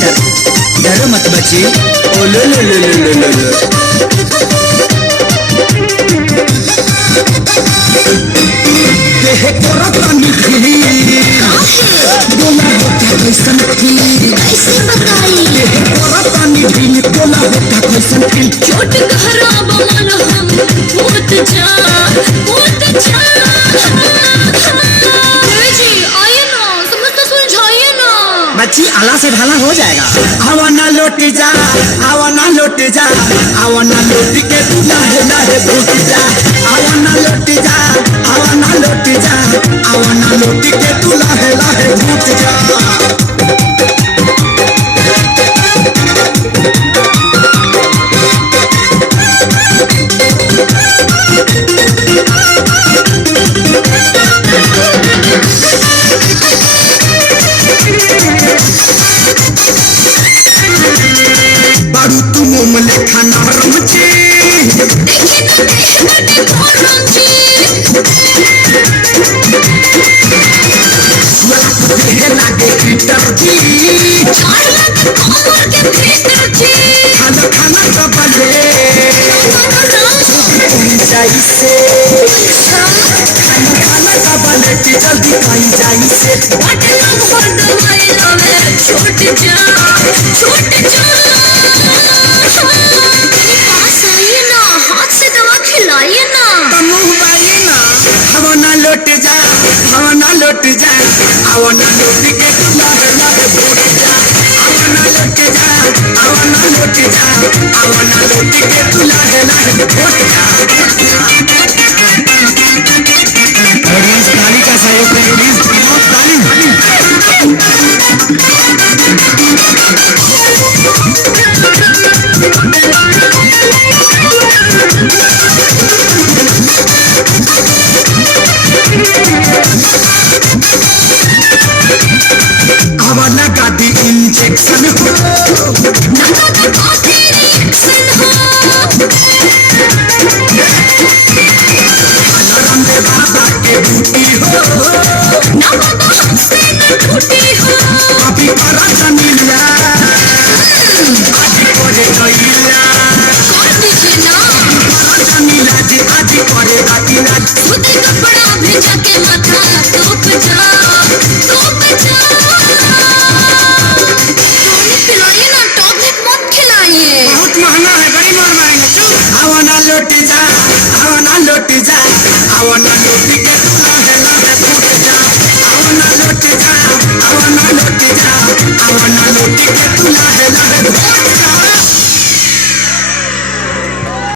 बेटा, डरो मत बच्ची। ओ लो लो लो लो लो लो लो। देह तोरा पानी खिली, बोला बेटा कैसन फील, कैसे बताई? देह तोरा पानी खिली, बोला बेटा कैसन फील। चोट गहरा बमन हम कूद जा जी आइए ना, समझ सुलझाइए ना। बच्ची आला से भाला हो जाएगा। आवा ना लौट जा, आवा ना लौट जा, आवा ना लौट के तू लाहे लाहे भूत जा। आवा ना लौट जा, आवा ना लौट जा, आवा ना लौट के तू लाहे लाहे भूत जा। बारू तू मोम लेखा नरम ची, देह लागे कीटर जी, खाना खाना कबले जाई से, खाना खाना कबले की जल्दी खाई जाई से। छूट जा पास आइए ना, हाथ से दवा खिलाइए ना। मुँह बाई ना, हवा ना लौट जा, हवा ना लौट जा, हवा ना लौट के तू लाहे लाहे भूत जा। हवा ना लौट जा, हवा ना लौट जा, हवा ना लौट के तू लाहे लाहे भूत जा। ऑडियंस ताली का सहयोग करें प्लीज, ताली। हवा ना गाड़ी इंजेक्शन हो, रामदेव बाबा के बूटी हो, अभी करा जमीला, आज करे जईला, करा जमीला जी आज करे रईला। कपड़ा भेजा के माथा टोप जा खिलाइए ना, टॉनिक मत खिलाइए। बहुत महंगा है, बड़ी मार मारेंगे। चुप। हवा ना लौट जा, हवा ना लौट जा, हवा ना लौट के तू लाहे लाहे भूत जा। हवा ना लौट जा, हवा ना लौट जा, हवा ना लौट के तू लाहे लाहे भूत जा।